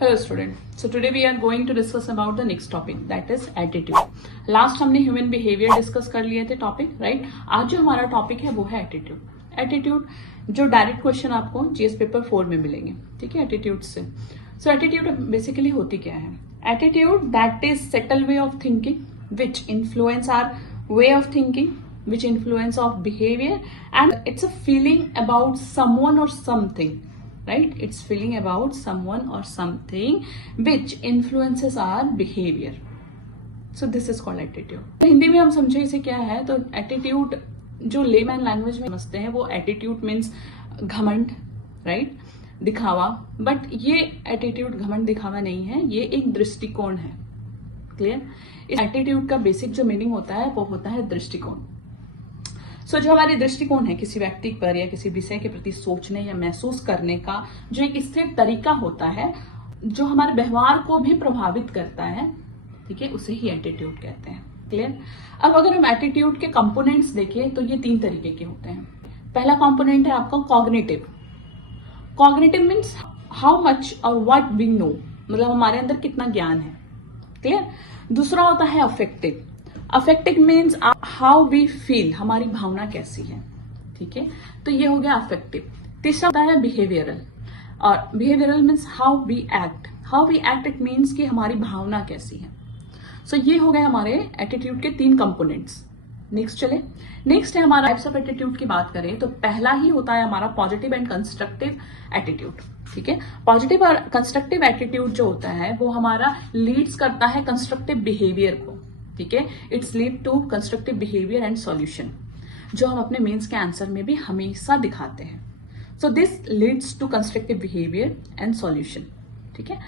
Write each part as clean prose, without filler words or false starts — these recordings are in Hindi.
Hello student. So today we are going to discuss about the next topic, that is attitude. Last हमने human behavior discuss कर लिए थे topic, right? आज जो हमारा topic है वो है attitude. Attitude जो डायरेक्ट क्वेश्चन आपको जीएस पेपर 4 में मिलेंगे, ठीक है, एटीट्यूड से. सो एटीट्यूड बेसिकली होती क्या है? Attitude that is settle way of thinking which influence our way of thinking, which influence of behavior, and it's a feeling about someone or something, right? It's feeling about someone or something which influences our behavior. So this is called attitude. Hindi में हम समझे इसे क्या है, तो एटीट्यूड जो लेमैन लैंग्वेज में समझते हैं वो एटीट्यूड मीन्स घमंड, राइट, दिखावा. बट ये एटीट्यूड घमंड दिखावा नहीं है, ये एक दृष्टिकोण है. क्लियर? इस एटीट्यूड का बेसिक जो मीनिंग होता है वो होता है दृष्टिकोण. सो जो हमारी दृष्टिकोण है किसी व्यक्ति पर या किसी विषय के प्रति सोचने या महसूस करने का जो एक स्थिर तरीका होता है जो हमारे व्यवहार को भी प्रभावित करता है, ठीक है, उसे ही एटीट्यूड कहते हैं. क्लियर? अब अगर हम एटीट्यूड के कंपोनेंट्स देखें तो ये 3 तरीके के होते हैं. पहला कंपोनेंट है आपका cognitive. Cognitive means how much और व्हाट वी नो, मतलब हमारे अंदर कितना ज्ञान है. क्लियर? दूसरा होता है affective. Affective means how we feel, हमारी भावना कैसी है, ठीक है, तो ये हो गया अफेक्टिव. तीसरा होता है बिहेवियरल, और behavioural means how we act. How we act it means कि हमारी भावना कैसी है. सो ये हो गए हमारे एटीट्यूड के 3 कंपोनेंट्स. नेक्स्ट चले. नेक्स्ट है हमारा टाइप्स ऑफ एटीट्यूड की बात करें तो पहला ही होता है हमारा पॉजिटिव एंड कंस्ट्रक्टिव एटीट्यूड. ठीक है, पॉजिटिव और कंस्ट्रक्टिव एटीट्यूड जो होता है वो हमारा लीड्स करता है कंस्ट्रक्टिव बिहेवियर को. ठीक है, it's lead to constructive behaviour and solution, जो हम अपने मेंस के आंसर में भी हमेशा दिखाते हैं. So this leads to constructive behaviour and solution. ठीक है,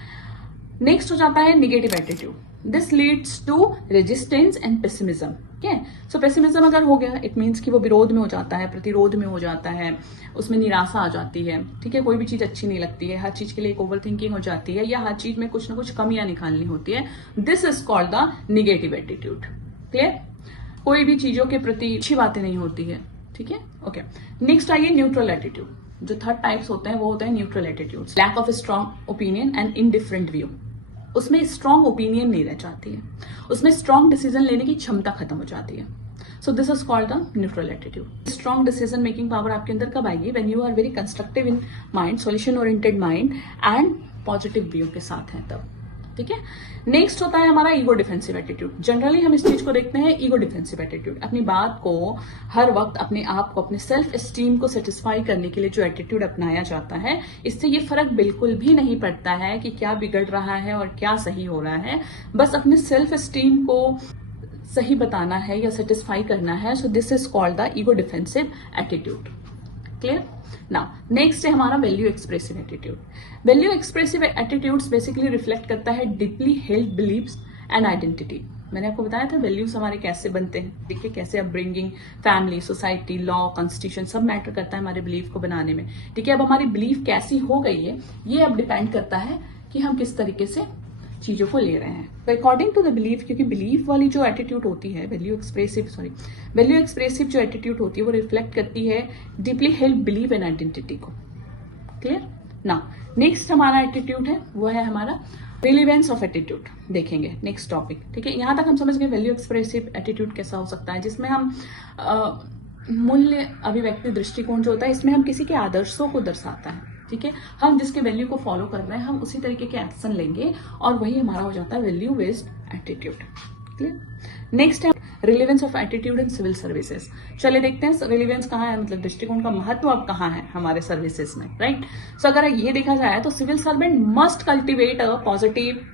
नेक्स्ट हो जाता है negative attitude. This leads to resistance and pessimism. ठीक है, सो पेसिमिज्म अगर हो गया इट मीन्स कि वो विरोध में हो जाता है, प्रतिरोध में हो जाता है, उसमें निराशा आ जाती है. ठीक है, कोई भी चीज अच्छी नहीं लगती है, हर चीज के लिए एक ओवर थिंकिंग हो जाती है, या हर चीज में कुछ ना कुछ कमियां निकालनी होती है. This is called the negative attitude. Clear? कोई भी चीजों के प्रति अच्छी बातें नहीं होती है. ठीक है, ओके. नेक्स्ट आइए न्यूट्रल एटीट्यूड. जो थर्ड टाइप्स होते हैं वो होते हैं neutral attitude. Lack of strong opinion and indifferent view. उसमें स्ट्रॉन्ग ओपिनियन नहीं रह जाती है, उसमें स्ट्रॉन्ग डिसीजन लेने की क्षमता खत्म हो जाती है. So this is called the neutral attitude. Strong decision making power आपके अंदर कब आएगी? When you are very constructive in mind, solution oriented mind and positive view के साथ है तब. ठीक है, नेक्स्ट होता है हमारा ईगो डिफेंसिव एटीट्यूड. जनरली हम इस चीज को देखते हैं ईगो डिफेंसिव एटीट्यूड. अपनी बात को हर वक्त अपने आप को, अपने सेल्फ एस्टीम को सेटिस्फाई करने के लिए जो एटीट्यूड अपनाया जाता है, इससे ये फर्क बिल्कुल भी नहीं पड़ता है कि क्या बिगड़ रहा है और क्या सही हो रहा है. बस अपने सेल्फ एस्टीम को सही बताना है या सेटिस्फाई करना है. So this is called the ego defensive attitude. Clear? Now next है हमारा value expressive attitude. Value expressive attitudes basically reflect करता है deeply held beliefs and identity. मैंने आपको बताया था वैल्यूज हमारे कैसे बनते हैं. देखिए कैसे upbringing, family, society, law, constitution सब मैटर करता है हमारे बिलीफ को बनाने में. ठीक है, अब हमारी बिलीफ कैसी हो गई है ये अब डिपेंड करता है कि हम किस तरीके से चीजों को ले रहे हैं. अकॉर्डिंग टू द बिलीफ, क्योंकि बिलीफ वाली जो एटीट्यूड होती है वैल्यू एक्सप्रेसिव जो एटीट्यूड होती है वो रिफ्लेक्ट करती है deeply held believe and identity को. क्लियर? नाउ नेक्स्ट हमारा एटीट्यूड है वो है हमारा रिलेवेंस ऑफ एटीट्यूड. देखेंगे नेक्स्ट टॉपिक. ठीक है, यहां तक हम समझ गए वैल्यू एक्सप्रेसिव एटीट्यूड कैसा हो सकता है, जिसमें हम मूल्य अभिव्यक्ति दृष्टिकोण जो होता है इसमें हम किसी के आदर्शों को दर्शाता है. ठीक है, हम जिसके वैल्यू को फॉलो कर रहे हैं हम उसी तरीके के एक्शन लेंगे और वही हमारा हो जाता है value based attitude. Clear? Next है relevance of attitude in civil services. चलिए देखते हैं रिलेवेंस कहाँ है, मतलब दृष्टिकोण का महत्व अब कहाँ है हमारे सर्विसेज में, राइट. सो अगर ये देखा जाए तो civil servant must cultivate a positive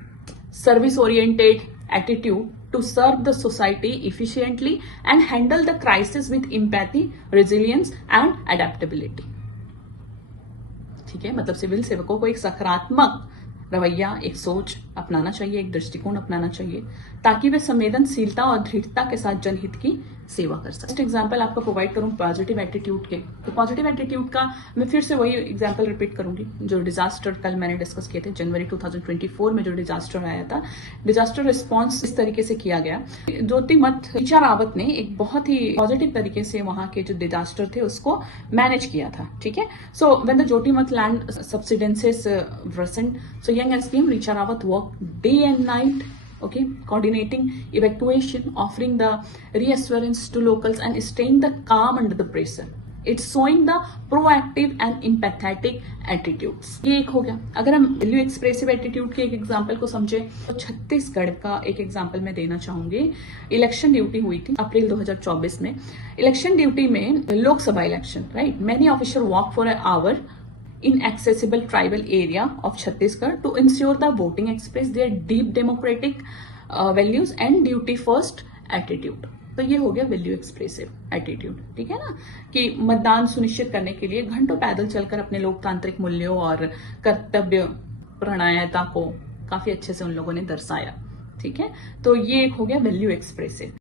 service oriented attitude to serve the society efficiently and handle the crisis with empathy, resilience and adaptability. ठीक है, मतलब सिविल सेवकों को एक सकारात्मक रवैया, एक सोच अपनाना चाहिए, एक दृष्टिकोण अपनाना चाहिए ताकि वे संवेदनशीलता और दृढ़ता के साथ जनहित की सेवा कर सकते। नेक्स्ट एग्जांपल आपको प्रोवाइड करूं पॉजिटिव एटीट्यूड के, तो पॉजिटिव एटीट्यूड का मैं फिर से वही एग्जांपल रिपीट करूंगी जो डिजास्टर कल मैंने डिस्कस किए थे। जनवरी 2024 में जो डिजास्टर आया था, डिजास्टर रिस्पॉन्स इस तरीके से किया गया। ज्योतिमठ ऋचा रावत ने एक बहुत ही पॉजिटिव तरीके से वहां के जो डिजास्टर थे उसको मैनेज किया था। ठीक है, so when the Jyotirmath land subsidences worsened, so young SPM Richa Rawat worked day and night, okay, coordinating evacuation, offering the reassurance to locals and staying the calm under the pressure. It's showing the proactive and empathetic attitudes. ये एक हो गया। अगर हम वैल्यू एक्सप्रेसिव एटीट्यूड के एक एग्जांपल को समझे तो छत्तीसगढ़ का एक एग्जांपल मैं देना चाहूंगी। इलेक्शन ड्यूटी हुई थी अप्रैल 2024 में। इलेक्शन ड्यूटी में Lok Sabha election, right, many officer walk for an hour in accessible tribal area of Chhattisgarh to ensure the voting express their deep democratic values and duty first attitude. तो ये हो गया वैल्यू एक्सप्रेसिव एटीट्यूड। ठीक है ना, कि मतदान सुनिश्चित करने के लिए घंटों पैदल चलकर अपने लोकतांत्रिक मूल्यों और कर्तव्य प्रणयता को काफी अच्छे से उन लोगों ने दर्शाया। ठीक है, तो ये एक हो गया वैल्यू एक्सप्रेसिव।